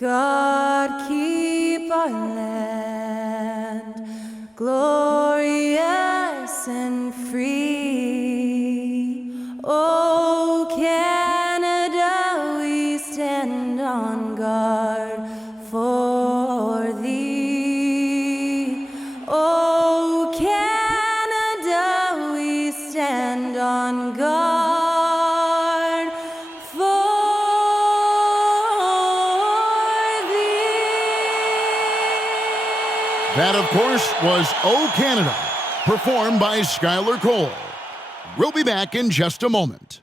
God keep our land glorious and free. Oh, Canada, we stand on guard for thee. Oh, Canada, we stand on guard for thee. That, of course, was Oh Canada, performed by Skylar Cole. We'll be back in just a moment.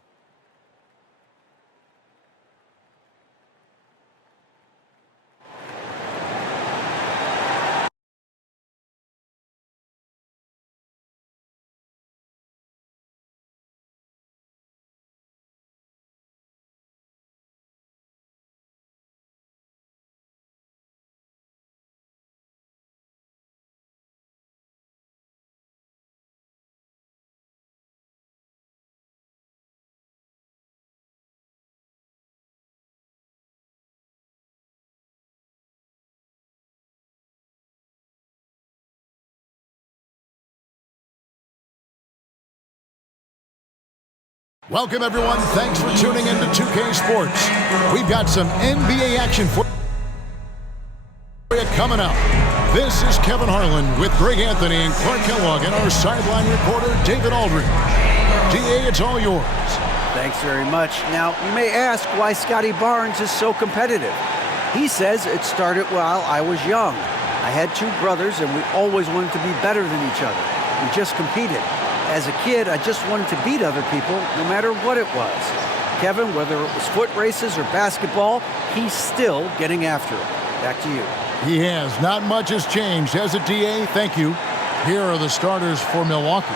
Welcome, everyone. Thanks for tuning into 2K Sports. We've got some NBA action for you coming up. This is Kevin Harlan with Greg Anthony and Clark Kellogg and our sideline reporter, David Aldridge. DA, it's all yours. Thanks very much. Now, you may ask why Scotty Barnes is so competitive. He says it started while I was young. I had two brothers, and we always wanted to be better than each other. We just competed. As a kid, I just wanted to beat other people, no matter what it was. Kevin, whether it was foot races or basketball, he's still getting after it. Back to you. He has. Not much has changed, has it, DA? Thank you. Here are the starters for Milwaukee.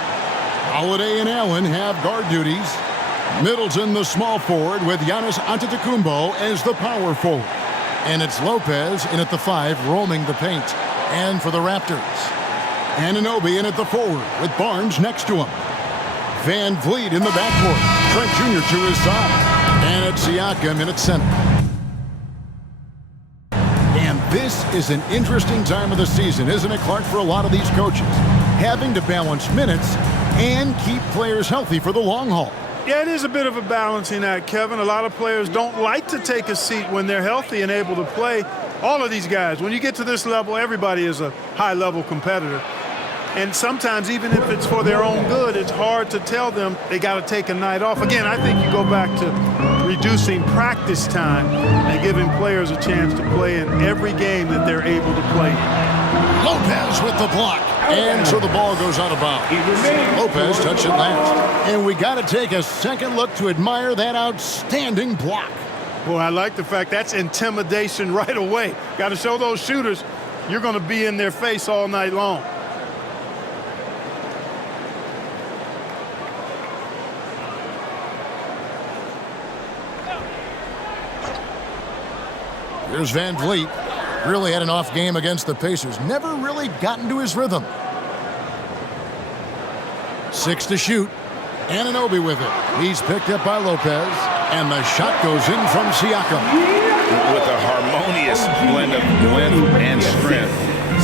Holiday and Allen have guard duties. Middleton, the small forward, with Giannis Antetokounmpo as the power forward. And it's Lopez in at the 5, roaming the paint. And for the Raptors, Anunoby in at the forward with Barnes next to him. Van Vliet in the backcourt. Trent Jr. to his side. And it's Siakam in at center. And this is an interesting time of the season, isn't it, Clark, for a lot of these coaches? Having to balance minutes and keep players healthy for the long haul. Yeah, it is a bit of a balancing act, Kevin. A lot of players don't like to take a seat when they're healthy and able to play. All of these guys, when you get to this level, everybody is a high-level competitor. And sometimes, even if it's for their own good, it's hard to tell them they got to take a night off. Again, I think you go back to reducing practice time and giving players a chance to play in every game that they're able to play in. Lopez with the block. And so the ball goes out of bounds. Lopez touched it last. And we got to take a second look to admire that outstanding block. Boy, I like the fact that's intimidation right away. Got to show those shooters you're going to be in their face all night long. Here's Van Vliet. Really had an off game against the Pacers. Never really gotten to his rhythm. 6 to shoot. Anunoby with it. He's picked up by Lopez. And the shot goes in from Siakam. With a harmonious blend of length and strength,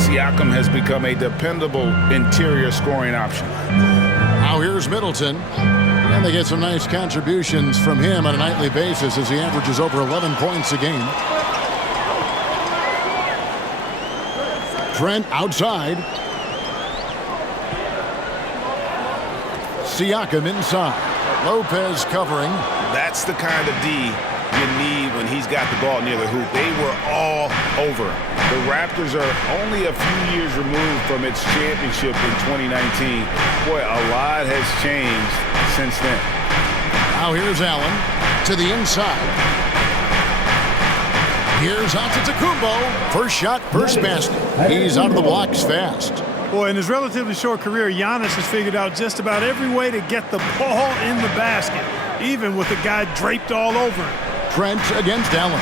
Siakam has become a dependable interior scoring option. Now here's Middleton. And they get some nice contributions from him on a nightly basis as he averages over 11 points a game. Trent outside. Siakam inside. Lopez covering. That's the kind of D you need when he's got the ball near the hoop. They were all over. The Raptors are only a few years removed from its championship in 2019. Boy, a lot has changed since then. Now here's Allen to the inside. Here's Antetokounmpo. First shot, first basket. He's out of the blocks fast. Boy, in his relatively short career, Giannis has figured out just about every way to get the ball in the basket, even with the guy draped all over him. Trent against Allen.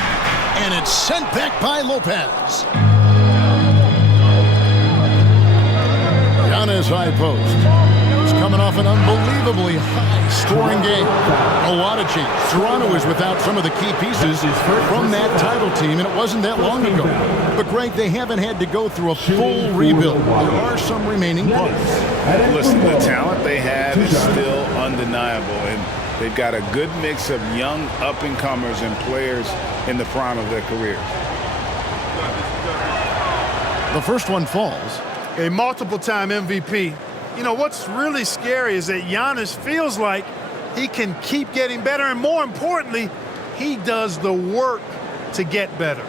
And it's sent back by Lopez. Giannis high post. He's coming off off an unbelievably high-scoring game. A lot of change. Toronto is without some of the key pieces from that title team, and it wasn't that long ago. But, Greg, they haven't had to go through a full rebuild. There are some remaining parts. Listen, the talent they have is still undeniable, and they've got a good mix of young up-and-comers and players in the prime of their careers. The first one falls. A multiple-time MVP. You know, what's really scary is that Giannis feels like he can keep getting better, and more importantly, he does the work to get better.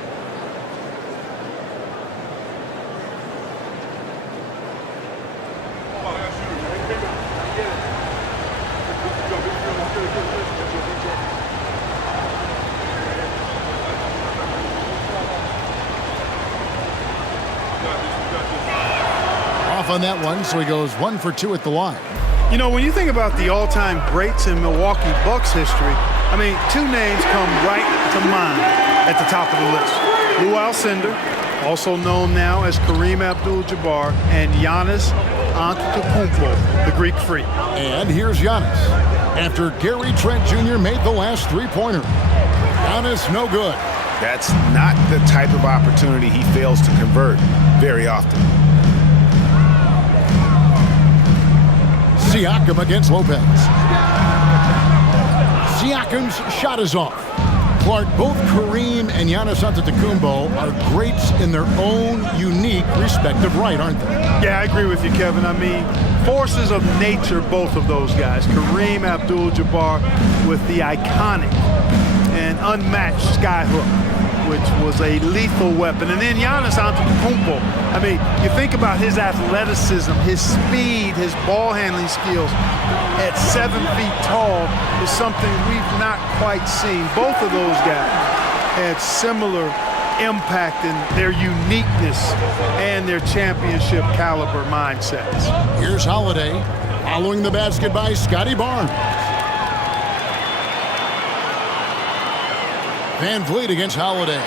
On that one, so he goes 1 for 2 at the line. You know, when you think about the all-time greats in Milwaukee Bucks history, I mean, two names come right to mind at the top of the list. Lou Alcindor, also known now as Kareem Abdul-Jabbar, and Giannis Antetokounmpo, the Greek Freak. And here's Giannis. After Gary Trent Jr. made the last three-pointer. Giannis no good. That's not the type of opportunity he fails to convert very often. Siakam against Lopez. Siakam's shot is off. Clark, both Kareem and Giannis Antetokounmpo are greats in their own unique respective right, aren't they? Yeah, I agree with you, Kevin. I mean, forces of nature, both of those guys. Kareem Abdul-Jabbar with the iconic and unmatched skyhook, which was a lethal weapon. And then Giannis Antetokounmpo. I mean, you think about his athleticism, his speed, his ball handling skills at 7 feet tall is something we've not quite seen. Both of those guys had similar impact in their uniqueness and their championship caliber mindsets. Here's Holiday following the basket by Scotty Barnes. Van Vliet against Holiday.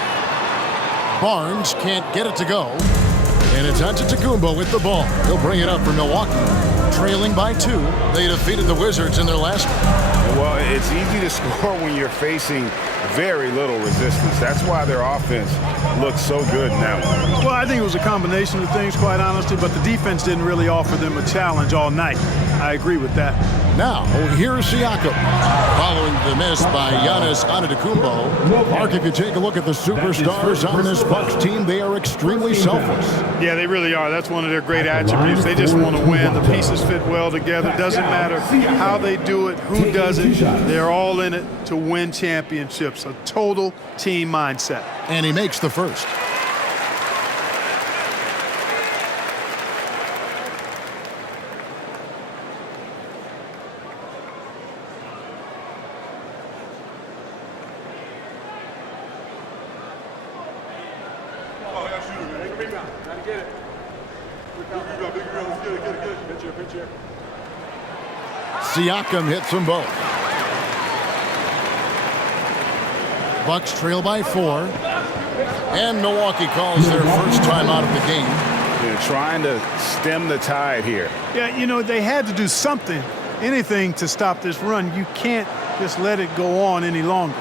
Barnes can't get it to go. And it's Antetokounmpo with the ball. He'll bring it up for Milwaukee. Trailing by 2, they defeated the Wizards in their last one. Well, it's easy to score when you're facing very little resistance. That's why their offense looks so good now. Well, I think it was a combination of things, quite honestly, but the defense didn't really offer them a challenge all night. I agree with that. Now, here's Siakam. Following the miss by Giannis Antetokounmpo. Mark, if you take a look at the superstars on this Bucks team, they are extremely selfless. Yeah, they really are. That's one of their great attributes. They just want to win. The pieces fit well together. Doesn't matter how they do it, who does it. They're all in it to win championships. A total team mindset. And he makes the first. Siakam hits them both. Bucks trail by 4. And Milwaukee calls their first time out of the game. They're trying to stem the tide here. Yeah, you know, they had to do something, anything to stop this run. You can't just let it go on any longer.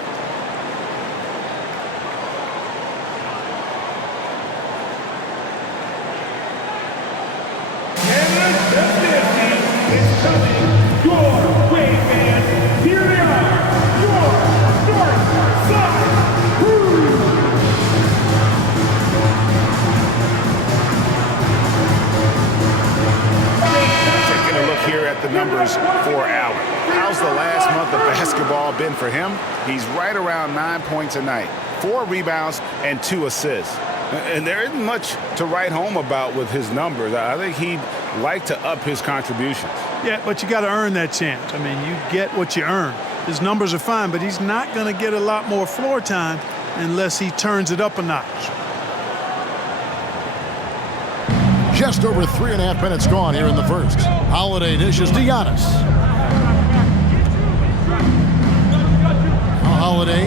Numbers for Allen. How's the last month of basketball been for him? He's right around 9 points a night, 4 rebounds, and 2 assists. And there isn't much to write home about with his numbers. I think he'd like to up his contributions. Yeah, but you got to earn that chance. I mean, you get what you earn. His numbers are fine, but he's not going to get a lot more floor time unless he turns it up a notch. Just over 3.5 minutes gone here in the first. Holiday dishes to Giannis. Holiday,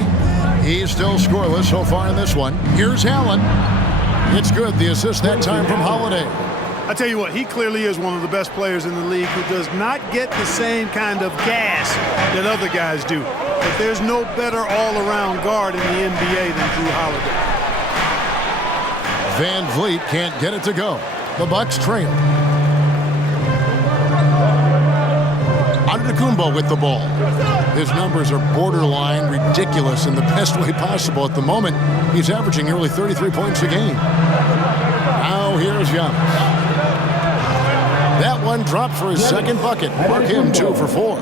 he's still scoreless so far in this one. Here's Allen. It's good, the assist that time from Holiday. I tell you what, he clearly is one of the best players in the league who does not get the same kind of gas that other guys do. But there's no better all-around guard in the NBA than Drew Holiday. Van Vliet can't get it to go. The Bucks trail. Antetokounmpo with the ball. His numbers are borderline ridiculous in the best way possible at the moment. He's averaging nearly 33 points a game. Now here's Giannis. That one dropped for his second bucket. Mark him 2 for 4.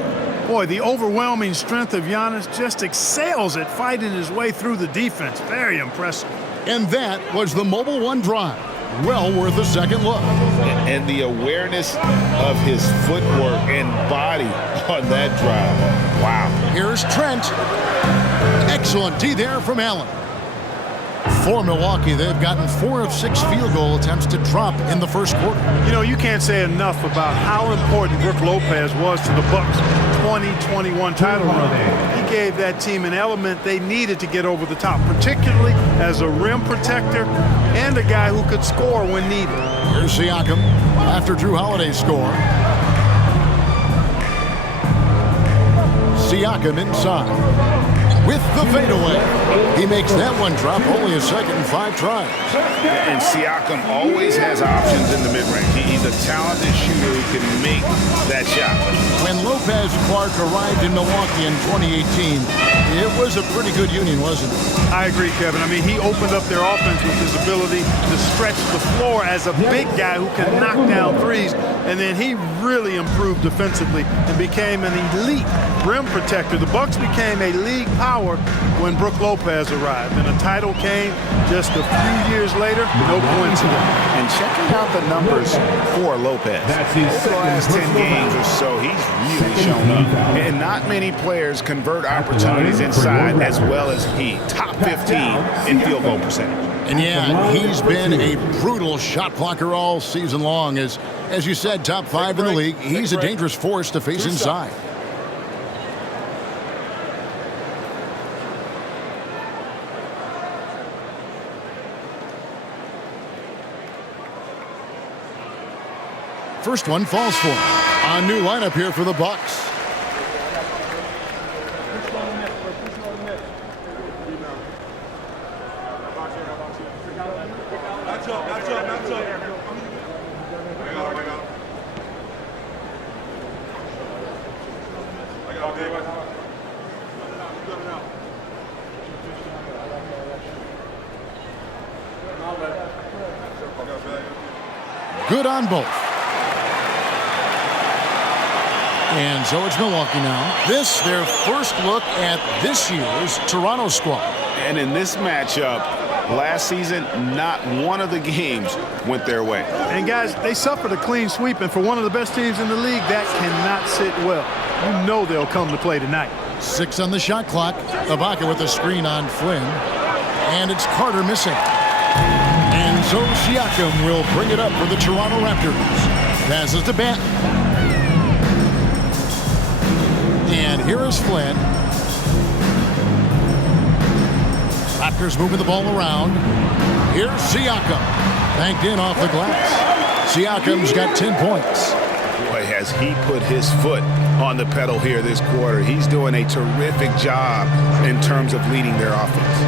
Boy, the overwhelming strength of Giannis just excels at fighting his way through the defense. Very impressive. And that was the Mobile One drive. Well worth a second look. And the awareness of his footwork and body on that drive. Wow. Here's Trent. Excellent D there from Allen. For Milwaukee, they've gotten 4 of 6 field goal attempts to drop in the first quarter. You know, you can't say enough about how important Brook Lopez was to the Bucks' 2021 title run. He gave that team an element they needed to get over the top, particularly as a rim protector and a guy who could score when needed. Here's Siakam after Drew Holiday's score. Siakam inside. With the fadeaway. He makes that one drop, only a second and 5 tries. And Siakam always has options in the mid-range. He's a talented shooter who can make that shot. When Lopez Clark arrived in Milwaukee in 2018, it was a pretty good union, wasn't it? I agree, Kevin. I mean, he opened up their offense with his ability to stretch the floor as a big guy who can knock down threes. And then he really improved defensively and became an elite rim protector. The Bucks became a league power when Brook Lopez arrived. And a title came just a few years later. No coincidence. And checking out the numbers for Lopez. Over the last 10 games or so, he's really shown up. And not many players convert opportunities inside as well as he. Top 15 in field goal percentage. And yeah, he's been a brutal shot blocker all season long. As you said, top 5 in the league. He's a dangerous force to face inside. First one falls for him. A new lineup here for the Bucks. Good on both. And so it's Milwaukee now. This, their first look at this year's Toronto squad. And in this matchup, last season, not one of the games went their way. And guys, they suffered a clean sweep, and for one of the best teams in the league, that cannot sit well. You know they'll come to play tonight. 6 on the shot clock. Ibaka with a screen on Flynn. And it's Carter missing. And so Siakam will bring it up for the Toronto Raptors. Passes to Banton. And here is Flynn. Raptors moving the ball around. Here's Siakam. Banked in off the glass. Siakam's got 10 points. Boy, has he put his foot on the pedal here this quarter. He's doing a terrific job in terms of leading their offense.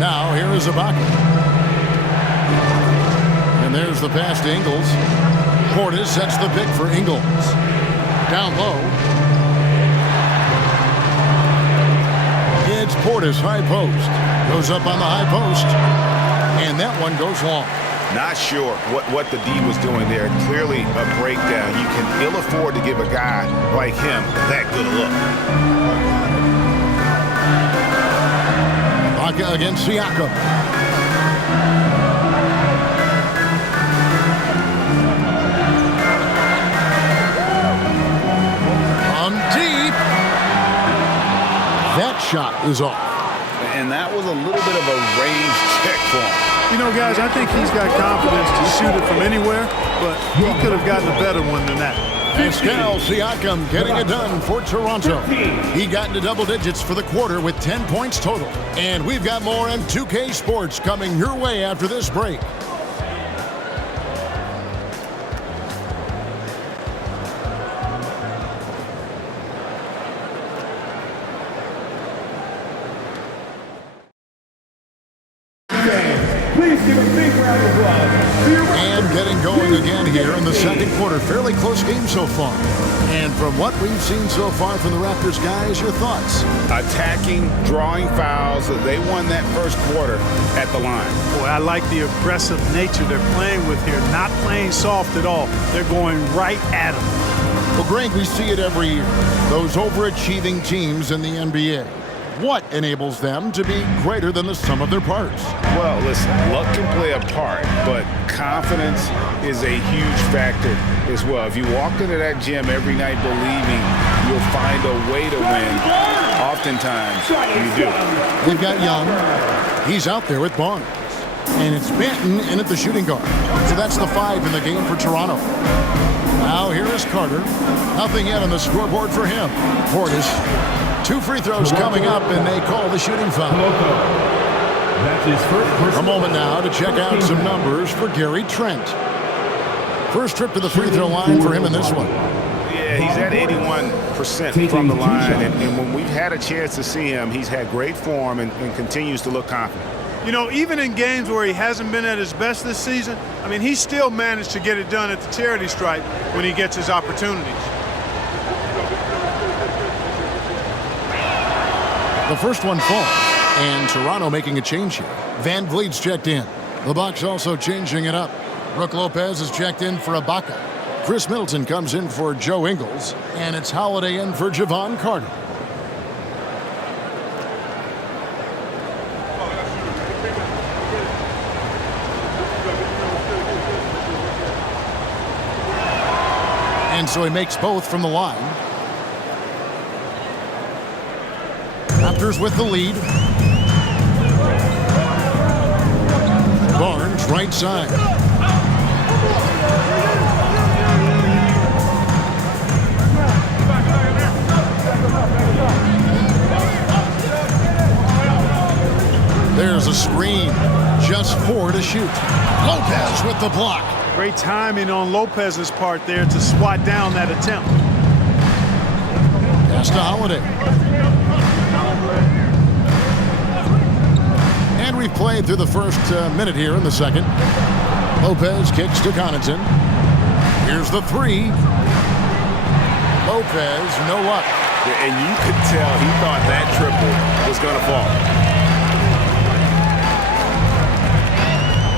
Now here is Ibaka. And there's the pass to Ingles. Portis sets the pick for Ingles. Down low. It's Portis, high post. Goes up on the high post. And that one goes long. Not sure what the D was doing there. Clearly a breakdown. You can ill afford to give a guy like him that good a look. Ibaka against Siakam. Deep. That shot is off. And that was a little bit of a range check for him. You know, guys, I think he's got confidence to shoot it from anywhere, but he could have gotten a better one than that. Pascal Siakam getting it done for Toronto. He got into double digits for the quarter with 10 points total. And we've got more M2K Sports coming your way after this break. And getting going again here in the second quarter. Fairly close game so far. And from what we've seen so far from the Raptors, guys, your thoughts? Attacking, drawing fouls. They won that first quarter at the line. Boy, I like the aggressive nature they're playing with here. Not playing soft at all. They're going right at them. Well, Greg, we see it every year. Those overachieving teams in the NBA. What enables them to be greater than the sum of their parts? Well, listen, luck can play a part, but confidence is a huge factor as well. If you walk into that gym every night believing you'll find a way to win, oftentimes you do. They've got Young. He's out there with Barnes. And it's Benton in at the shooting guard. So that's the 5 in the game for Toronto. Now here is Carter. Nothing yet on the scoreboard for him. Portis. 2 free throws coming up, and they call the shooting foul. A moment now to check out some numbers for Gary Trent. First trip to the free throw line for him in this one. Yeah, he's at 81% from the line, and when we've had a chance to see him, he's had great form and continues to look confident. You know, even in games where he hasn't been at his best this season, I mean, he still managed to get it done at the charity stripe when he gets his opportunities. The first one falls, and Toronto making a change here. Van Vliet's checked in. The Bucks also changing it up. Brook Lopez is checked in for Ibaka. Chris Middleton comes in for Joe Ingles, and it's Holiday in for Javon Carter. And so he makes both from the line. Raptors with the lead. Barnes, right side. There's a screen. Just 4 to shoot. Lopez with the block. Great timing on Lopez's part there to swat down that attempt. Pass to Holiday. And we've played through the first minute here in the second. Lopez kicks to Connaughton. Here's the 3. Lopez, no luck. And you could tell he thought that triple was going to fall.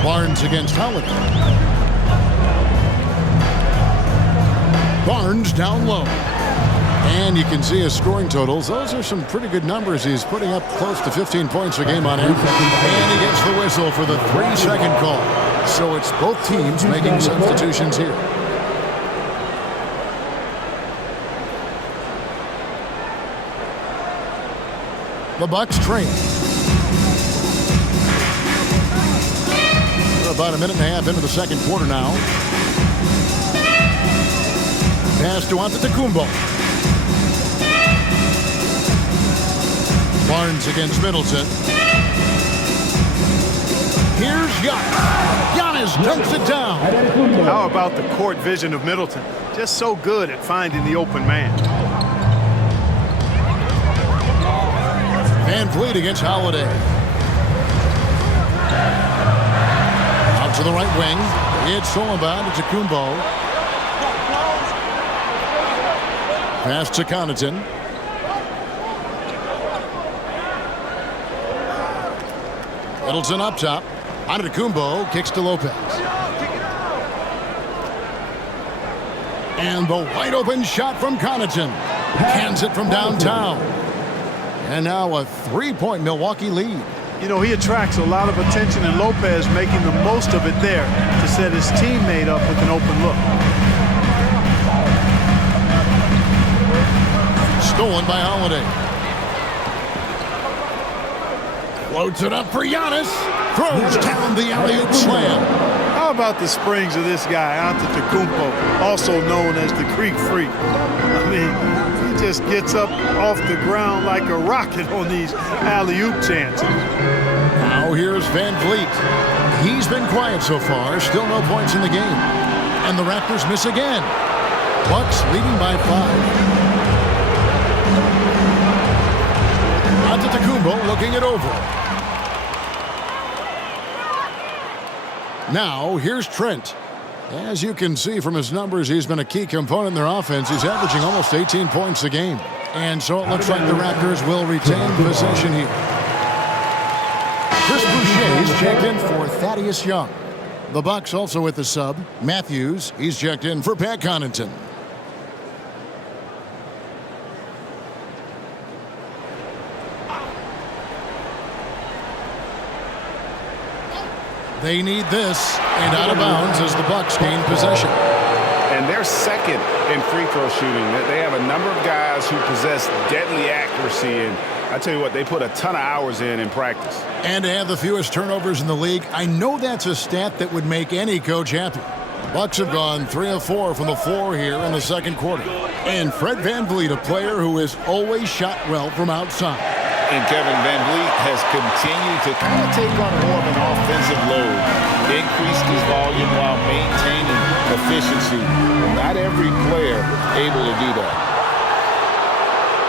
Barnes against Holiday. Barnes down low. And you can see his scoring totals. Those are some pretty good numbers. He's putting up close to 15 points a game on average. And he gets the whistle for the 3-second call. So it's both teams making substitutions here. The Bucks train. We're about a minute and a half into the second quarter now. Pass to Antetokounmpo. Barnes against Middleton. Here's Giannis. Giannis dunks it down. How about the court vision of Middleton? Just so good at finding the open man. Van Vliet against Holiday. Out to the right wing. It's Sullivan to Kumbo. Pass to Connaughton. Middleton up top. Antetokounmpo kicks to Lopez. And the wide open shot from Connaughton. Hands it from downtown. And now a 3-point Milwaukee lead. You know, he attracts a lot of attention, and Lopez making the most of it there to set his teammate up with an open look. Stolen by Holiday. Floats it up for Giannis. Throws down the alley-oop slam. How about the springs of this guy, Antetokounmpo, also known as the Creek Freak? I mean, he just gets up off the ground like a rocket on these alley-oop chances. Now here's Van Vliet. He's been quiet so far. Still no points in the game. And the Raptors miss again. Bucks leading by 5. Antetokounmpo looking it over. Now, here's Trent. As you can see from his numbers, he's been a key component in their offense. He's averaging almost 18 points a game. And so it looks like the Raptors will retain possession here. Chris Boucher's checked in for Thaddeus Young. The Bucks also with the sub. Matthews, he's checked in for Pat Connaughton. They need this, and out of bounds as the Bucks gain possession. And they're second in free throw shooting. They have a number of guys who possess deadly accuracy, and I tell you what, they put a ton of hours in practice. And to have the fewest turnovers in the league, I know that's a stat that would make any coach happy. The Bucks have gone 3 of 4 from the floor here in the second quarter. And Fred VanVleet, a player who has always shot well from outside. And Kevin VanVleet has continued to kind of take on more of an offensive load, increased his volume while maintaining efficiency. Not every player able to do that.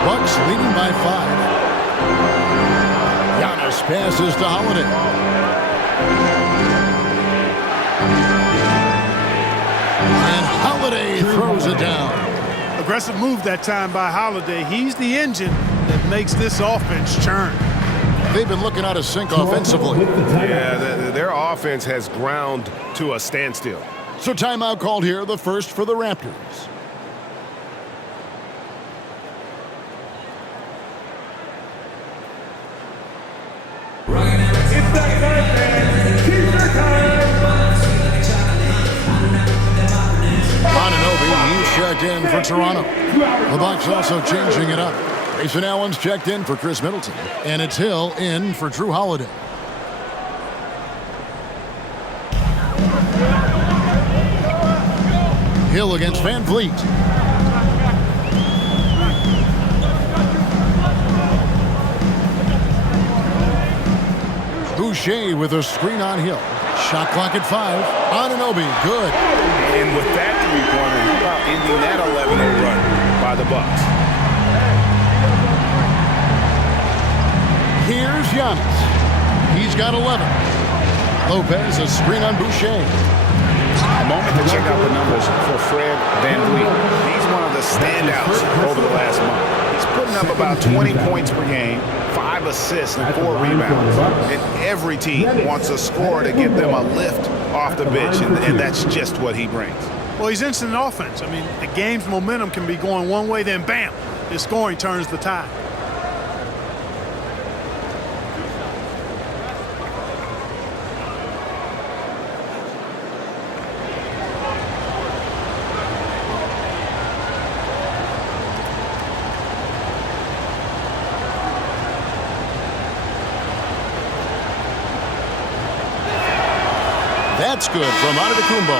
Bucks leading by 5. Giannis passes to Holiday. And Holiday throws it down. Aggressive move that time by Holiday. He's the engine that makes this offense churn. They've been looking out of sync offensively. Yeah, their offense has ground to a standstill. So timeout called here, the first for the Raptors. He's checked in for Toronto. The Bucks also changing it up. Grayson Allen's checked in for Chris Middleton. And it's Hill in for Drew Holiday. Hill against VanVleet. Boucher with a screen on Hill. Shot clock at 5. Anunoby, good. And with that three-pointer, how about ending that 11-0 run by the Bucks? Here's Giannis. He's got 11. Lopez, a screen on Boucher. A moment to check out the numbers for Fred VanVleet. He's one of the standouts over the last month. He's putting up about 20 points per game, 5 assists, and 4 rebounds. And every team wants a scorer to give them a lift off the bench, and that's just what he brings. Well, he's instant offense. I mean, the game's momentum can be going one way, then bam, his scoring turns the tide. That's good from Antetokounmpo.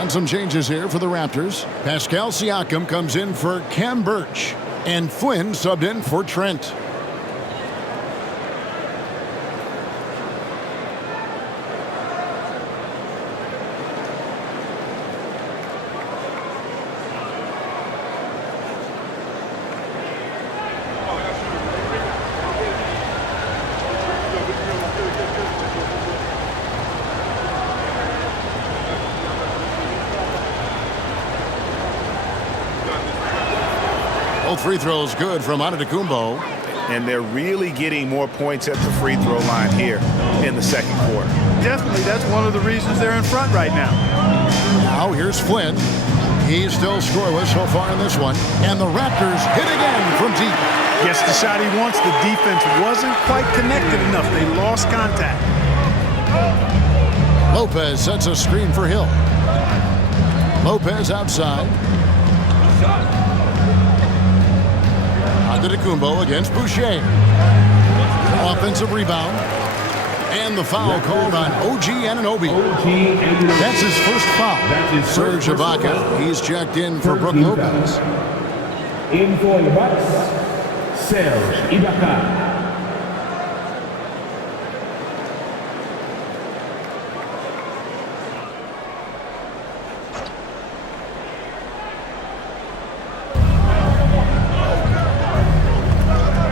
And some changes here for the Raptors. Pascal Siakam comes in for Cam Birch. And Flynn subbed in for Trent. Both free throws good from Antetokounmpo. And they're really getting more points at the free throw line here in the second quarter. Definitely, that's one of the reasons they're in front right now. Now here's Flynn. He's still scoreless so far in this one. And the Raptors hit again from deep. Gets the shot he wants. The defense wasn't quite connected enough. They lost contact. Lopez sets a screen for Hill. Lopez outside. Antetokounmpo against Boucher. Offensive rebound. And the foul called on OG Anunoby. That's his first foul. Serge Ibaka, he's checked in for Brook Lopez. In for the Bucks, Serge Ibaka.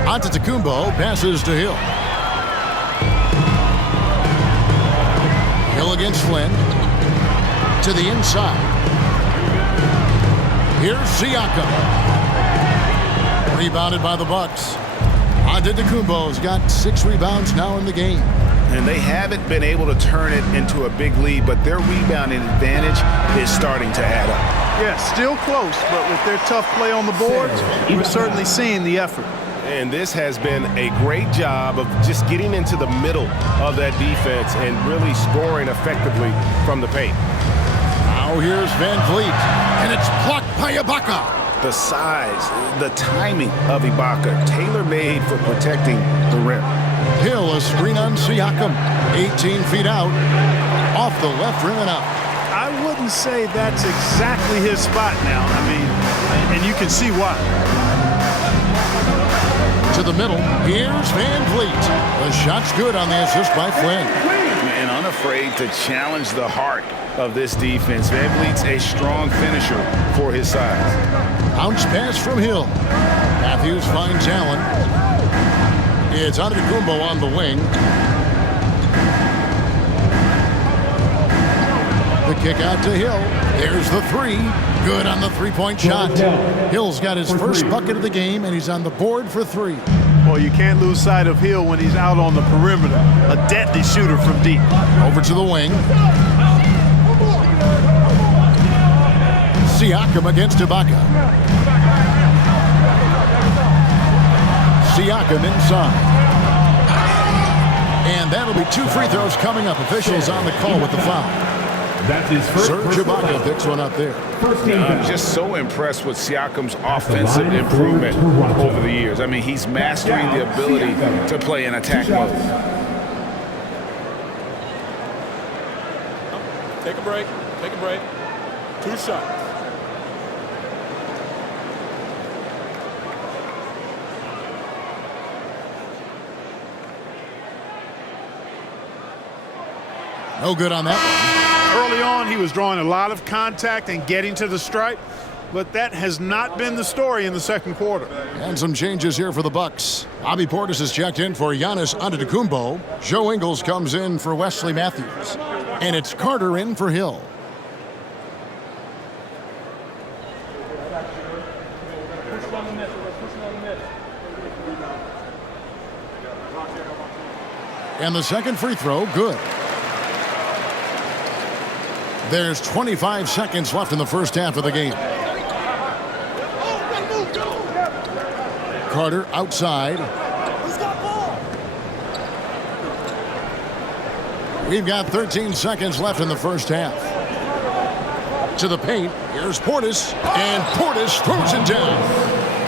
Antetokounmpo passes to Hill. Hill against Flynn. To the inside. Here's Siakam. Rebounded by the Bucks. Antetokounmpo's got 6 rebounds now in the game. And they haven't been able to turn it into a big lead, but their rebounding advantage is starting to add up. Yeah, still close, but with their tough play on the boards, we're certainly seeing the effort. And this has been a great job of just getting into the middle of that defense and really scoring effectively from the paint. Now here's Van Vliet, and it's blocked by Ibaka. The size, the timing of Ibaka, tailor-made for protecting the rim. Hill, a screen on Siakam. 18 feet out. Off the left rim and out. I wouldn't say that's exactly his spot now. I mean, and you can see why. To the middle. Here's Van Vliet. The shot's good on the assist by Flynn. And unafraid to challenge the heart of this defense. Van Vliet's a strong finisher for his size. Bounce pass from Hill. Matthews finds Allen. It's Antetokounmpo on the wing. The kick out to Hill. There's the 3. Good on the 3-point shot. Hill's got his first bucket of the game, and he's on the board for 3. Well, you can't lose sight of Hill when he's out on the perimeter. A deadly shooter from deep. Over to the wing. Siakam against Ibaka. Siakam inside. And that'll be 2 free throws coming up. Officials on the call with the foul. That's his first. Serge Ibaka picks one up there. I'm just so impressed with Siakam's offensive improvement over the years. I mean, he's mastering the ability to play in attack mode. Take a break. Take a break. 2 shots. No good on that one. Early on, he was drawing a lot of contact and getting to the stripe, but that has not been the story in the second quarter. And some changes here for the Bucks. Bobby Portis is checked in for Giannis Antetokounmpo. Joe Ingles comes in for Wesley Matthews. And it's Carter in for Hill. And the second free throw, good. There's 25 seconds left in the first half of the game. Carter outside. We've got 13 seconds left in the first half. To the paint, here's Portis, and Portis throws it down.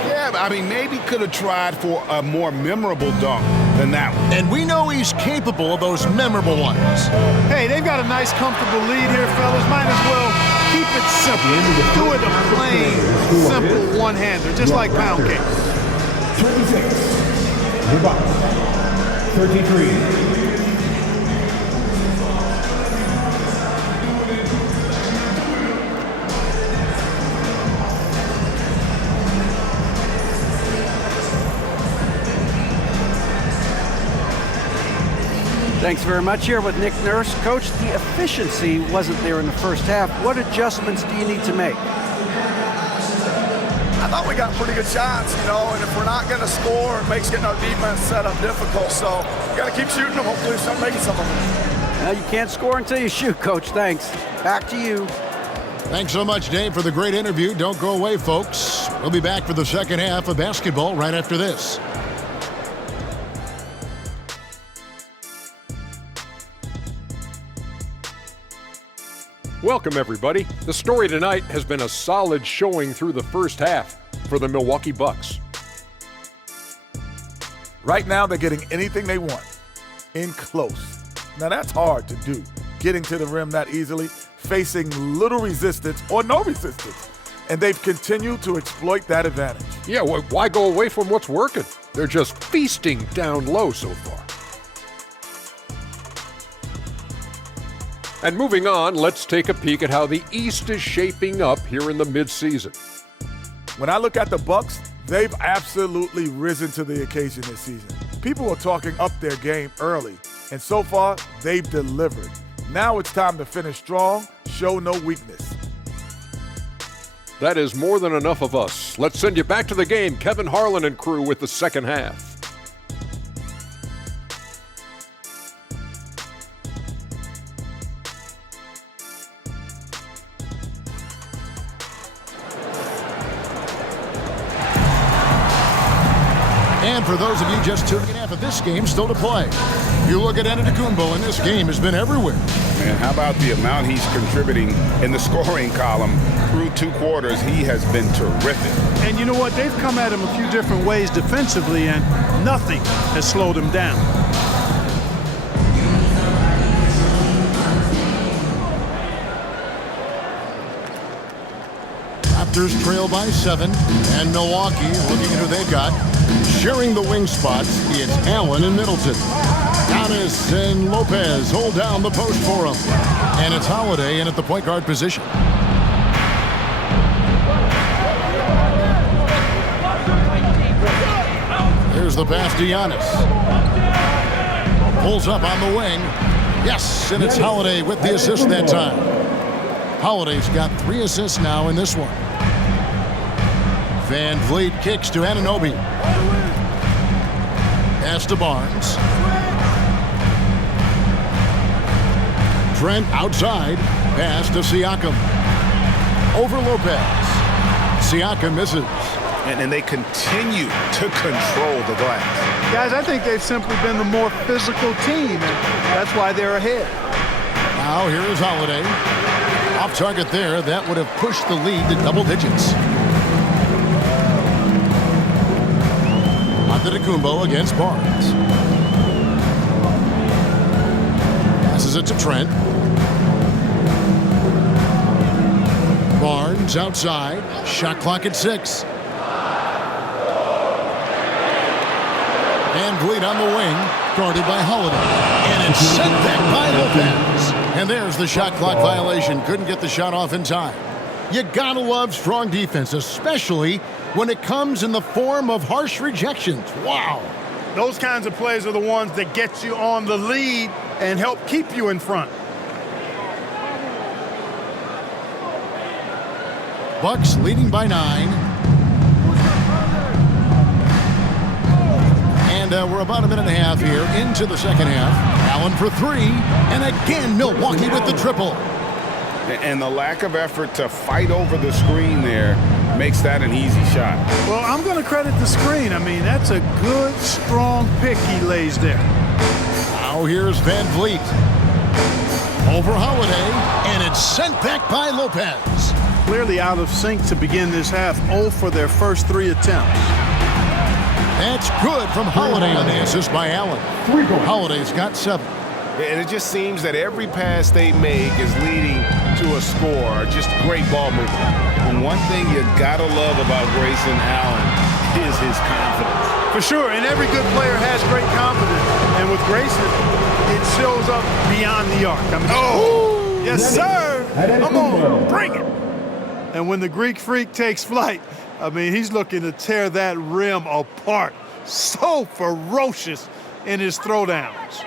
Yeah, I mean, maybe could have tried for a more memorable dunk than that one. And we know he's capable of those memorable ones. Hey, they've got a nice, comfortable lead here, fellas. Might as well keep it simple. Do it a plain, simple one-hander, just like pound cake. 26. The Bucks. 33. Thanks very much. Here with Nick Nurse. Coach, the efficiency wasn't there in the first half. What adjustments do you need to make? I thought we got pretty good shots, you know, and if we're not going to score, it makes getting our defense set up difficult. So we got to keep shooting them. Hopefully we start making some of them. Now, you can't score until you shoot, Coach. Thanks. Back to you. Thanks so much, Dave, for the great interview. Don't go away, folks. We'll be back for the second half of basketball right after this. Welcome, everybody. The story tonight has been a solid showing through the first half for the Milwaukee Bucks. Right now, they're getting anything they want in close. Now, that's hard to do, getting to the rim that easily, facing little resistance or no resistance. And they've continued to exploit that advantage. Yeah, why go away from what's working? They're just feasting down low so far. And moving on, let's take a peek at how the East is shaping up here in the midseason. When I look at the Bucks, they've absolutely risen to the occasion this season. People are talking up their game early, and so far, they've delivered. Now it's time to finish strong, show no weakness. That is more than enough of us. Let's send you back to the game. Kevin Harlan and crew with the second half. And for those of you just tuning in, half of this game still to play. You look at Antetokounmpo, and this game has been everywhere. Man, how about the amount he's contributing in the scoring column through 2 quarters? He has been terrific. And you know what? They've come at him a few different ways defensively, and nothing has slowed him down. Raptors trail by 7, and Milwaukee, looking at who they've got, sharing the wing spots, it's Allen and Middleton. Giannis and Lopez hold down the post for him. And it's Holiday in at the point guard position. Here's the pass to Giannis. Pulls up on the wing. Yes, and it's Holiday with the assist that time. Holiday's got 3 assists now in this one. Van Vliet kicks to Anunoby. Pass to Barnes. Trent outside. Pass to Siakam. Over Lopez. Siakam misses. And they continue to control the glass. Guys, I think they've simply been the more physical team, and that's why they're ahead. Now here is Holiday. Off target there. That would have pushed the lead to double digits. Antetokounmpo against Barnes. Passes it to Trent. Barnes outside. Shot clock at 6. Van Vliet on the wing, guarded by Holiday. And it's sent back by Lopez. And there's the shot clock violation. Couldn't get the shot off in time. You gotta love strong defense, especially when it comes in the form of harsh rejections. Wow. Those kinds of plays are the ones that get you on the lead and help keep you in front. Bucks leading by 9. And we're about a minute and a half here into the second half. Allen for 3. And again, Milwaukee with the triple. And the lack of effort to fight over the screen there makes that an easy shot. Well, I'm going to credit the screen. I mean, that's a good, strong pick he lays there. Now here's Van Vliet. Over Holiday, and it's sent back by Lopez. Clearly out of sync to begin this half. 0 for their first 3 attempts. That's good from Holiday on the assist by Allen. Holiday's got 7. And it just seems that every pass they make is leading to a score. Just great ball movement. And one thing you gotta love about Grayson Allen is his confidence. For sure, and every good player has great confidence. And with Grayson, it shows up beyond the arc. I mean, yes, sir. Come on, bring it. And when the Greek Freak takes flight, I mean, he's looking to tear that rim apart. So ferocious in his throwdowns.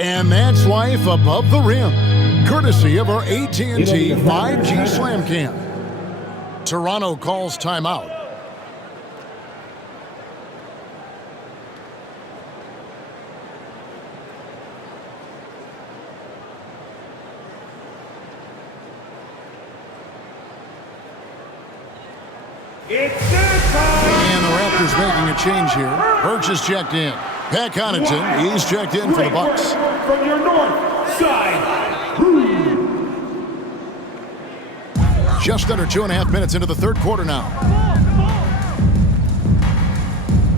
And that's life above the rim, courtesy of our AT&T 5G Slam Cam. Toronto calls timeout. And the Raptors making a change here. Birch is checked in. Pat Connaughton, he's checked in for the Bucks. From your north side. Just under 2.5 minutes into the third quarter now.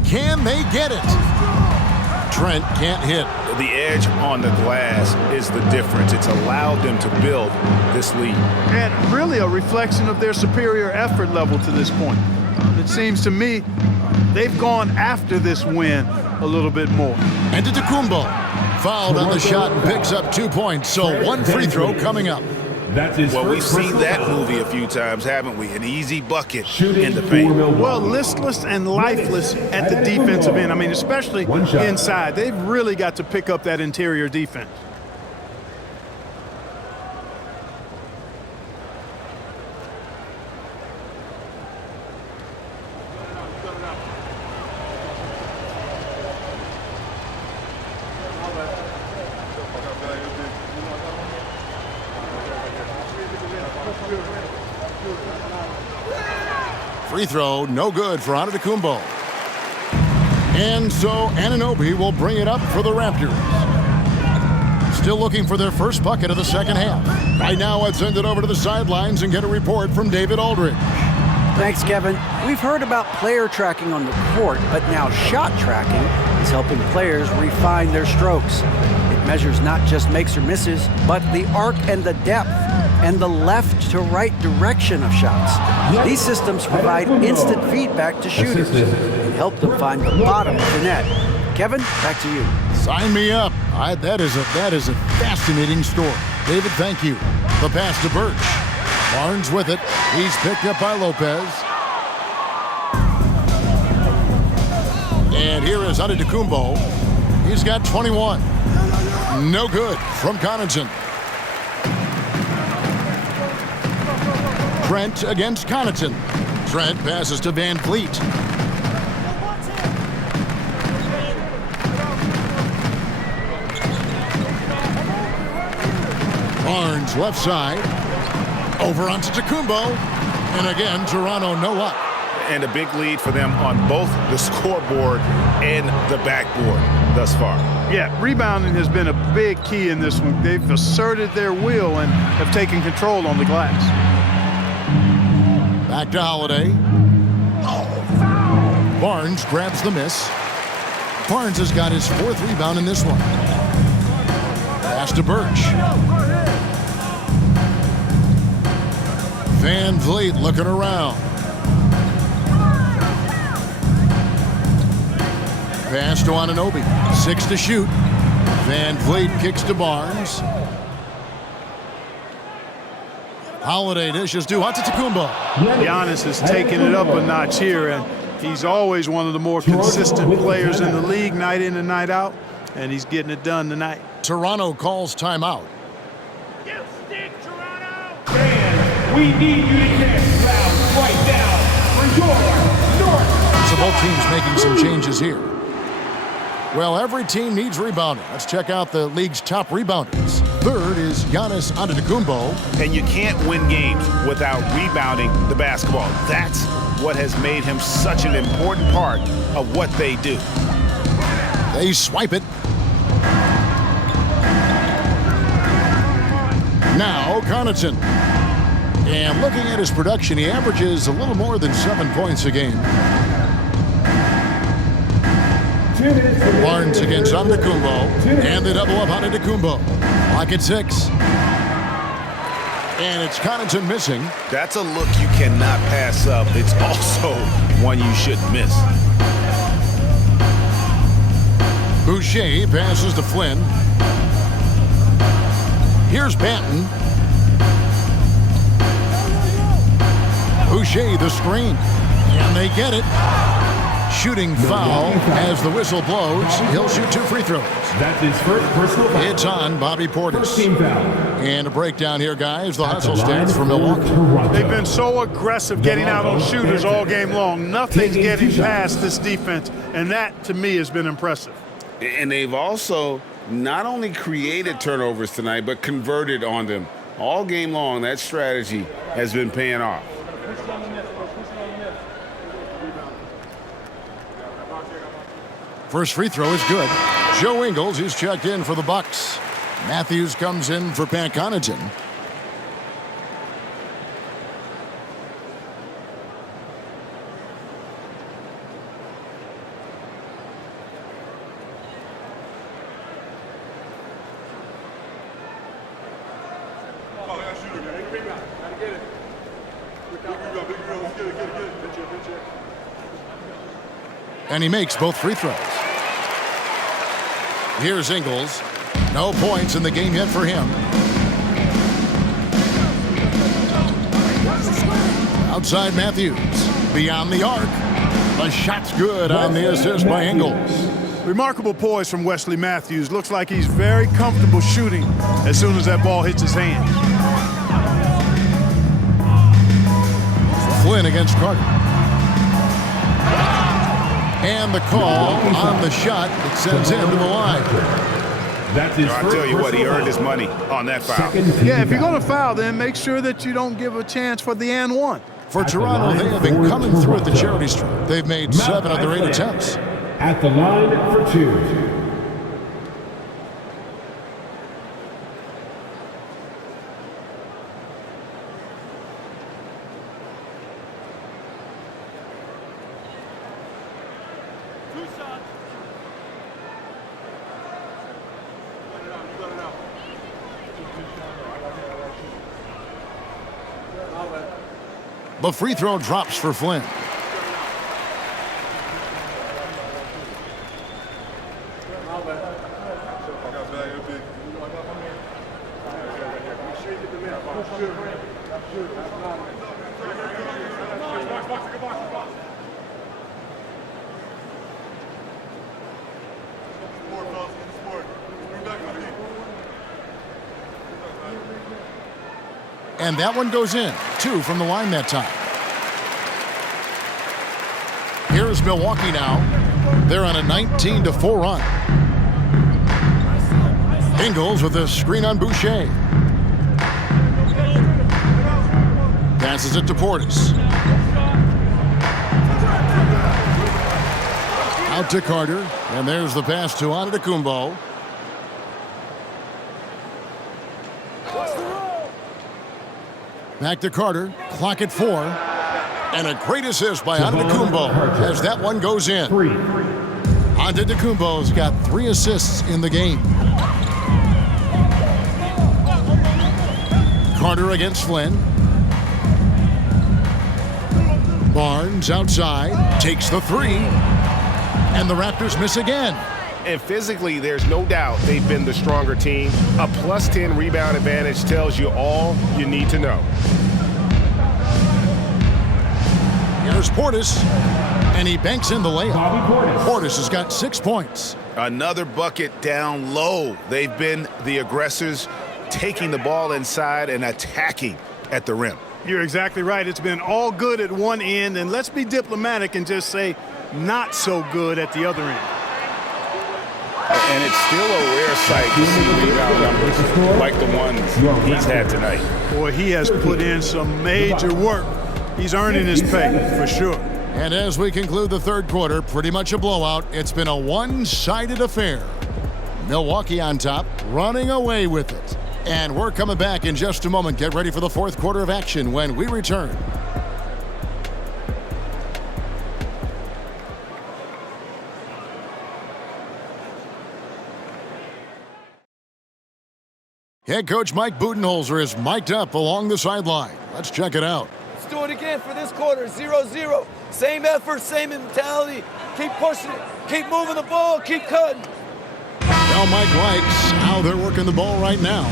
Can they get it? Trent can't hit. The edge on the glass is the difference. It's allowed them to build this lead. And really a reflection of their superior effort level to this point. It seems to me they've gone after this win a little bit more. And Antetokounmpo fouled on the shot and picks up 2 points. So 1 free throw coming up. Well, we've seen that movie a few times, haven't we? An easy bucket in the paint. Well, listless and lifeless at the defensive end. I mean, especially inside. They've really got to pick up that interior defense. Free throw, no good for Antetokounmpo. And so Anunoby will bring it up for the Raptors. Still looking for their first bucket of the second half. Right now, let's send it over to the sidelines and get a report from David Aldridge. Thanks, Kevin. We've heard about player tracking on the court, but now shot tracking is helping players refine their strokes. It measures not just makes or misses, but the arc and the depth and the left to right direction of shots. These systems provide instant feedback to shooters and help them find the bottom of the net. Kevin, back to you. Sign me up. That is a fascinating story. David, thank you. The pass to Birch. Barnes with it. He's picked up by Lopez. And here is Antetokounmpo. He's got 21. No good from Connaughton. Trent against Connaughton. Trent passes to Van Fleet. Barnes left side. Over onto Antetokounmpo. And again, Toronto no luck. And a big lead for them on both the scoreboard and the backboard thus far. Yeah, rebounding has been a big key in this one. They've asserted their will and have taken control on the glass. Back to Holiday. Barnes grabs the miss. Barnes has got his fourth rebound in this one. Pass to Birch. Van Vliet looking around. Pass to Anunoby. 6 to shoot. Van Vliet kicks to Barnes. Holiday dishes to Antetokounmpo. Giannis is taking it up a notch here, and he's always one of the more consistent players in the league, night in and night out, and he's getting it done tonight. Toronto calls timeout. You stink, Toronto! Fans, we need you to get fouled right now for your North. So both teams making some changes here. Well, every team needs rebounding. Let's check out the league's top rebounders. Third is Giannis Antetokounmpo. And you can't win games without rebounding the basketball. That's what has made him such an important part of what they do. They swipe it. Now Connaughton. And looking at his production, he averages a little more than 7 points a game. Barnes against Antetokounmpo, and they double up Antetokounmpo. Lock at 6. And it's Connaughton missing. That's a look you cannot pass up. It's also one you shouldn't miss. Boucher passes to Flynn. Here's Banton. Boucher the screen. And they get it. Shooting foul as the whistle blows. He'll shoot 2 free throws. That's his first personal foul. It's on Bobby Portis. Team foul. And a breakdown here, guys. The hustle stats for Milwaukee. They've been so aggressive getting out on shooters all game long. Nothing's getting past this defense, and that, to me, has been impressive. And they've also not only created turnovers tonight, but converted on them. All game long, that strategy has been paying off. First free throw is good. Joe Ingles is checked in for the Bucks. Matthews comes in for Pat Connaughton. And he makes both free throws. Here's Ingles. No points in the game yet for him. Outside Matthews. Beyond the arc. The shot's good on the assist by Ingles. Remarkable poise from Wesley Matthews. Looks like he's very comfortable shooting as soon as that ball hits his hand. Flynn against Carter. And the call on the shot that sends him to the line. That's his I'll tell you what, he earned his money on that foul. Yeah, if you're going to foul, then make sure that you don't give a chance for the and one. For Toronto, they have been coming through at the charity stripe. They've made 7 of their 8 attempts. At the line for 2. The free throw drops for Flynn. And that one goes in. 2 from the line that time. Here's Milwaukee now. They're on a 19-4 run. Ingles with a screen on Boucher. Passes it to Portis. Out to Carter. And there's the pass to Antetokounmpo. Back to Carter. Clock at 4. And a great assist by Antetokounmpo as that one goes in. Antetokounmpo's got 3 assists in the game. Carter against Flynn. Barnes outside. Takes the 3. And the Raptors miss again. And physically, there's no doubt they've been the stronger team. A plus 10 rebound advantage tells you all you need to know. Here's Portis, and he banks in the layup. Portis has got 6 points. Another bucket down low. They've been the aggressors, taking the ball inside and attacking at the rim. You're exactly right. It's been all good at one end, and let's be diplomatic and just say not so good at the other end. And it's still a rare sight to see rebound numbers like the ones he's had tonight. Boy, he has put in some major work. He's earning his pay, for sure. And as we conclude the third quarter, pretty much a blowout. It's been a one-sided affair. Milwaukee on top, running away with it. And we're coming back in just a moment. Get ready for the fourth quarter of action when we return. Head coach Mike Budenholzer is mic'd up along the sideline. Let's check it out. Let's do it again for this quarter, 0-0. Same effort, same mentality. Keep pushing it, keep moving the ball, keep cutting. Now Mike likes how they're working the ball right now.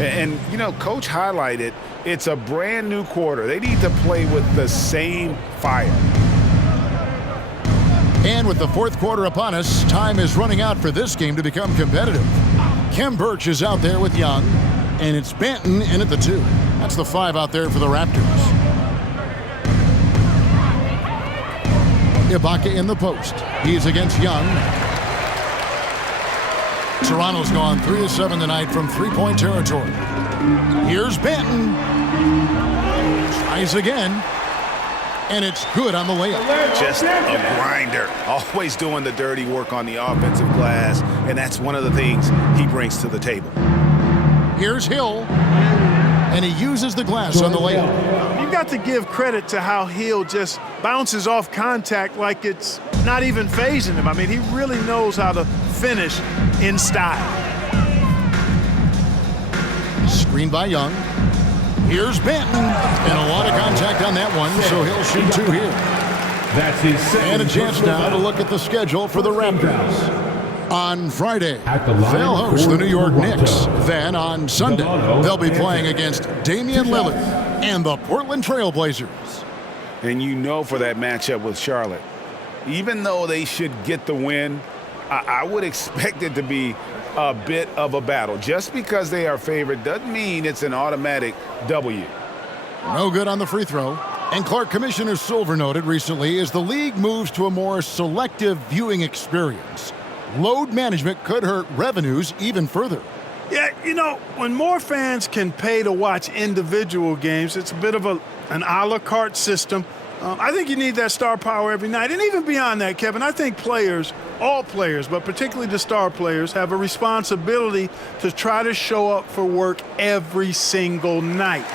And, you know, Coach highlighted, it's a brand new quarter. They need to play with the same fire. And with the fourth quarter upon us, time is running out for this game to become competitive. Kem Birch is out there with Young, and it's Banton in at the 2. That's the 5 out there for the Raptors. Ibaka in the post. He's against Young. Toronto's gone 3-7 tonight from three-point territory. Here's Banton. Tries again. And it's good on the layup. Just a grinder. Always doing the dirty work on the offensive glass. And that's one of the things he brings to the table. Here's Hill. And he uses the glass on the layup. You've got to give credit to how Hill just bounces off contact like it's not even phasing him. I mean, he really knows how to finish in style. Screen by Young. Here's Banton. And a lot of contact on that one, so he'll shoot 2 here. That's his second. And a chance now to look at the schedule for the Raptors. On Friday, they'll host the New York Knicks. Then on Sunday, they'll be playing against Damian Lillard and the Portland Trail Blazers. And you know, for that matchup with Charlotte, even though they should get the win, I would expect it to be a bit of a battle. Just because they are favored doesn't mean it's an automatic W. No good on the free throw. And Clark, Commissioner Silver noted recently, as the league moves to a more selective viewing experience, load management could hurt revenues even further. Yeah, you know, when more fans can pay to watch individual games, it's a bit of an a la carte system. I think you need that star power every night. And even beyond that, Kevin, I think players, all players, but particularly the star players, have a responsibility to try to show up for work every single night.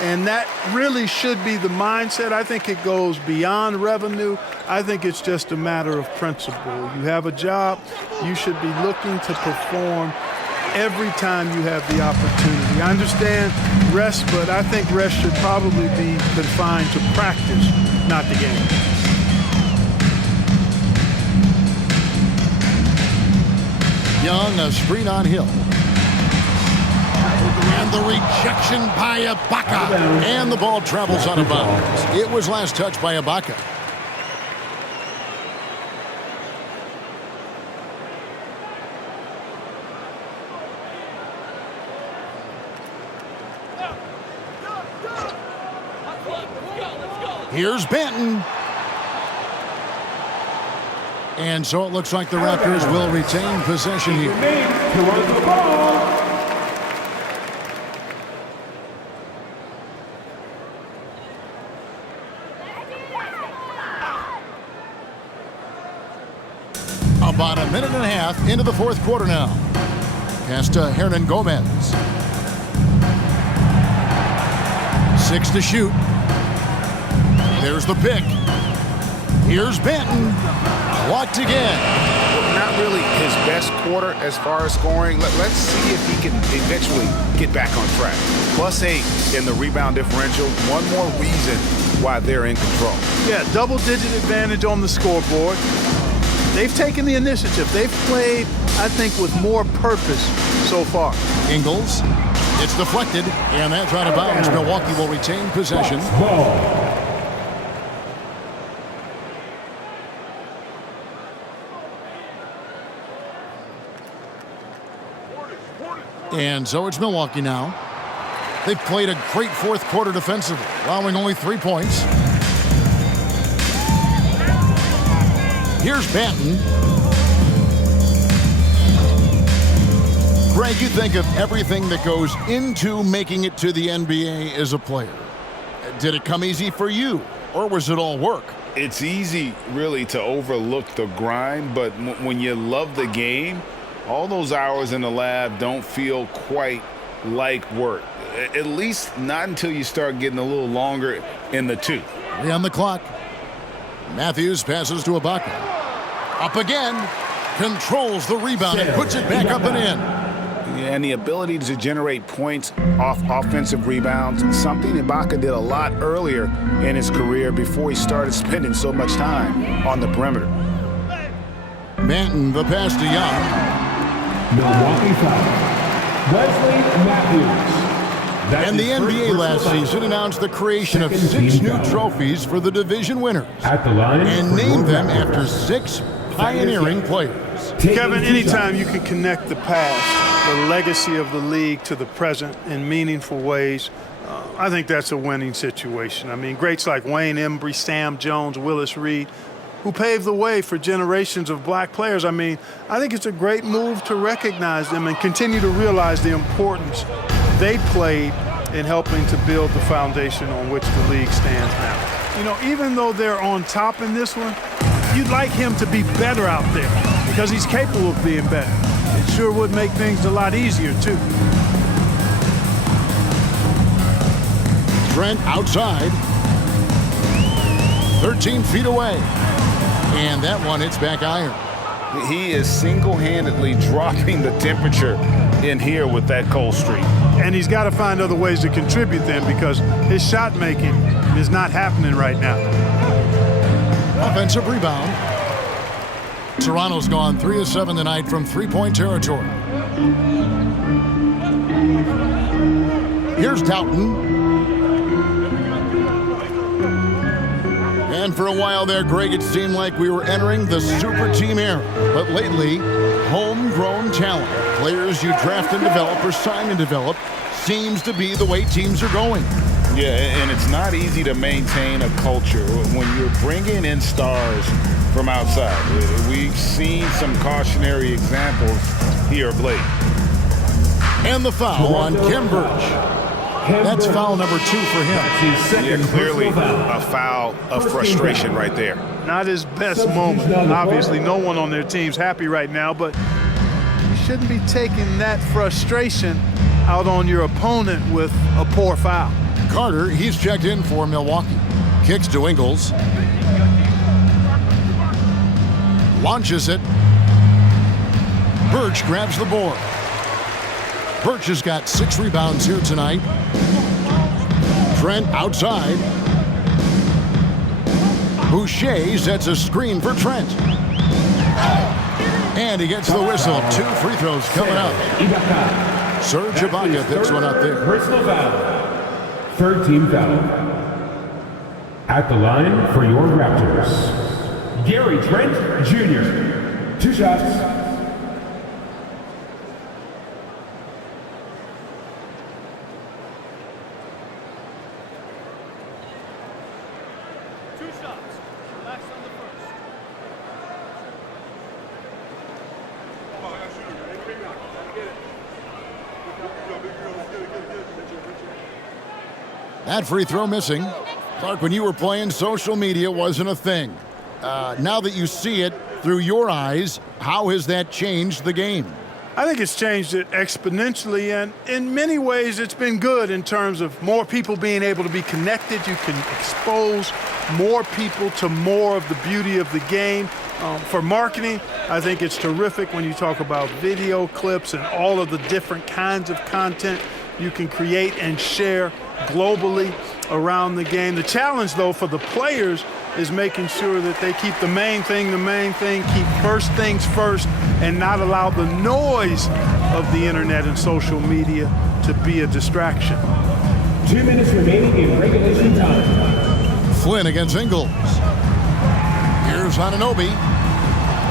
And that really should be the mindset. I think it goes beyond revenue. I think it's just a matter of principle. You have a job, you should be looking to perform every time you have the opportunity. I understand rest, but I think rest should probably be confined to practice, not the game. Young, a screen on Hill. And the rejection by Ibaka. And the ball travels out of bounds. It was last touched by Ibaka. Here's Benton. And so it looks like the Raptors will retain possession here. About a minute and a half into the fourth quarter now. Pass to Hernan Gomez. 6 to shoot. There's the pick. Here's Benton. Blocked again. Not really his best quarter as far as scoring. Let's see if he can eventually get back on track. +8 in the rebound differential. One more reason why they're in control. Yeah, double-digit advantage on the scoreboard. They've taken the initiative. They've played, I think, with more purpose so far. Ingles. It's deflected, and that's out of bounds. Milwaukee will retain possession. And so it's Milwaukee now. They've played a great fourth quarter defensively, allowing only 3 points. Here's Benton. Greg, you think of everything that goes into making it to the NBA as a player. Did it come easy for you, or was it all work? It's easy, really, to overlook the grind, but when you love the game, all those hours in the lab don't feel quite like work. At least not until you start getting a little longer in the tooth. 3 on the clock. Matthews passes to Ibaka. Up again. Controls the rebound and puts it back up and in. Yeah, and the ability to generate points off offensive rebounds, something Ibaka did a lot earlier in his career before he started spending so much time on the perimeter. Benton, the pass to Young. Milwaukee foul. Wesley Matthews. And the NBA last season announced the creation of 6 new trophies for the division winners At the line and named them after 6 pioneering players. Kevin, anytime you can connect the past, the legacy of the league, to the present in meaningful ways, I think that's a winning situation. I mean, greats like Wayne Embry, Sam Jones, Willis Reed, who paved the way for generations of black players. I mean, I think it's a great move to recognize them and continue to realize the importance they played in helping to build the foundation on which the league stands now. You know, even though they're on top in this one, you'd like him to be better out there because he's capable of being better. It sure would make things a lot easier, too. Trent outside. 13 feet away. And that one hits back iron. He is single-handedly dropping the temperature in here with that cold streak. And he's got to find other ways to contribute then because his shot making is not happening right now. Offensive rebound. Toronto's gone 3 of 7 tonight from three-point territory. Here's Doughton. And for a while there, Greg, it seemed like we were entering the super team era. But lately, homegrown talent, players you draft and develop or sign and develop, seems to be the way teams are going. Yeah, and it's not easy to maintain a culture when you're bringing in stars from outside. We've seen some cautionary examples here of late. And the foul on Kem Birch. That's foul number 2 for him. Yeah, clearly a foul of frustration right there. Not his best moment. Obviously, no one on their team's happy right now, but you shouldn't be taking that frustration out on your opponent with a poor foul. Carter, he's checked in for Milwaukee. Kicks to Ingles. Launches it. Birch grabs the board. Birch has got 6 rebounds here tonight. Trent outside. Boucher sets a screen for Trent. And he gets the whistle. 2 free throws coming up. Serge Ibaka picks one up there. Personal foul. Third team foul. At the line for your Raptors, Gary Trent Jr. 2 shots. That free throw missing. Clark, when you were playing, social media wasn't a thing. Now that you see it through your eyes, how has that changed the game? I think it's changed it exponentially, and in many ways it's been good in terms of more people being able to be connected. You can expose more people to more of the beauty of the game. For marketing, I think it's terrific when you talk about video clips and all of the different kinds of content you can create and share globally around the game. The challenge, though, for the players is making sure that they keep the main thing, keep first things first, and not allow the noise of the internet and social media to be a distraction. 2 minutes remaining in regulation time. Flynn against Ingles. Here's Anunoby.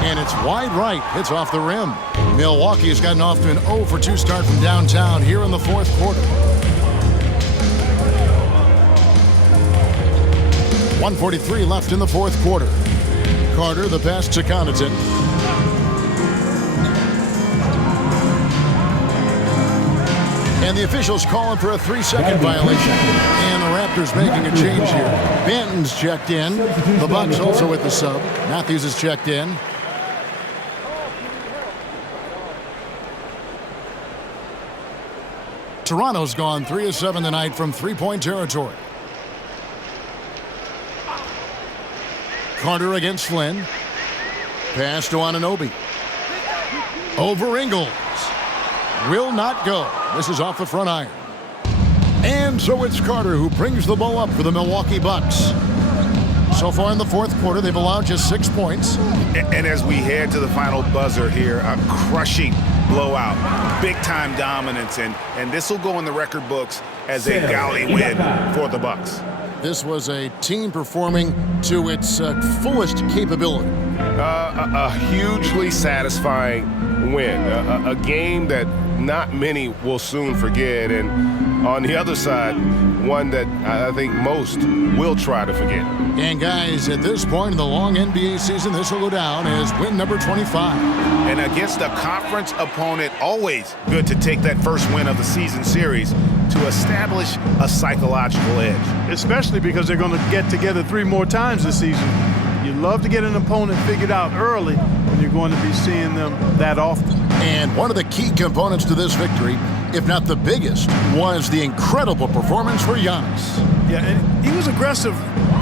And it's wide right. Hits off the rim. Milwaukee has gotten off to an 0 for 2 start from downtown here in the 4th quarter. 1:43 left in the 4th quarter. Carter, the pass to Connaughton. And the officials calling for a 3-second violation. And the Raptors making a change here. Banton's checked in. The Bucks also with the sub. Matthews is checked in. Toronto's gone 3 of 7 tonight from 3-point territory. Carter against Flynn. Pass to Anunoby. Over Ingles. Will not go. This is off the front iron. And so it's Carter who brings the ball up for the Milwaukee Bucks. So far in the 4th quarter, they've allowed just 6 points. And as we head to the final buzzer here, a crushing blowout, big-time dominance, and this will go in the record books as a galley win for the Bucks. This was a team performing to its fullest capability. A hugely satisfying win, a game that not many will soon forget, and on the other side, one that I think most will try to forget. And guys, at this point in the long NBA season, this will go down as win number 25. And against a conference opponent, always good to take that first win of the season series to establish a psychological edge. Especially because they're going to get together 3 more times this season. You love to get an opponent figured out early when you're going to be seeing them that often. And one of the key components to this victory, if not the biggest, was the incredible performance for Giannis. Yeah, and he was aggressive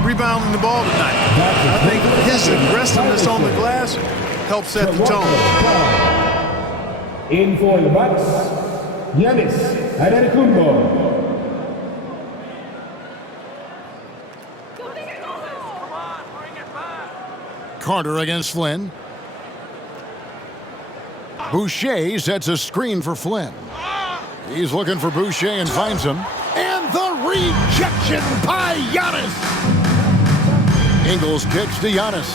rebounding the ball tonight. I think his aggressiveness on the glass helped set the tone. In for the Bucks, Giannis Antetokounmpo. Carter against Flynn. Boucher sets a screen for Flynn. He's looking for Boucher and finds him. And the rejection by Giannis. Ingles kicks to Giannis.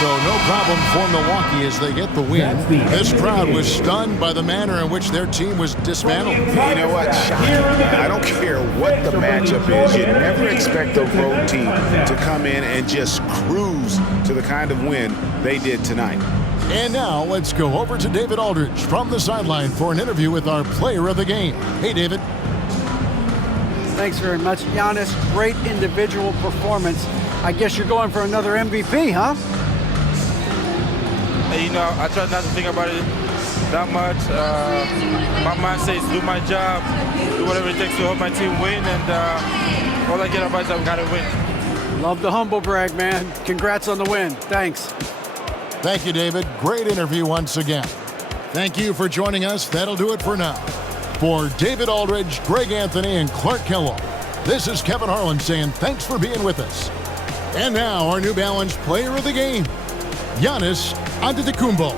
so no problem for Milwaukee as they get the win. This crowd was stunned by the manner in which their team was dismantled. You know what? Shocking. I don't care what the matchup is. You never expect a road team to come in and just cruise to the kind of win they did tonight. And now let's go over to David Aldridge from the sideline for an interview with our player of the game. Hey, David. Thanks very much, Giannis. Great individual performance. I guess you're going for another MVP, huh? Hey, you know, I try not to think about it that much. My mind says do my job, do whatever it takes to help my team win, and all I care about is I've got to win. Love the humble brag, man. Congrats on the win. Thanks. Thank you, David. Great interview once again. Thank you for joining us. That'll do it for now. For David Aldridge, Greg Anthony, and Clark Kellogg, this is Kevin Harlan saying thanks for being with us. And now our New Balance player of the game, Giannis Antetokounmpo.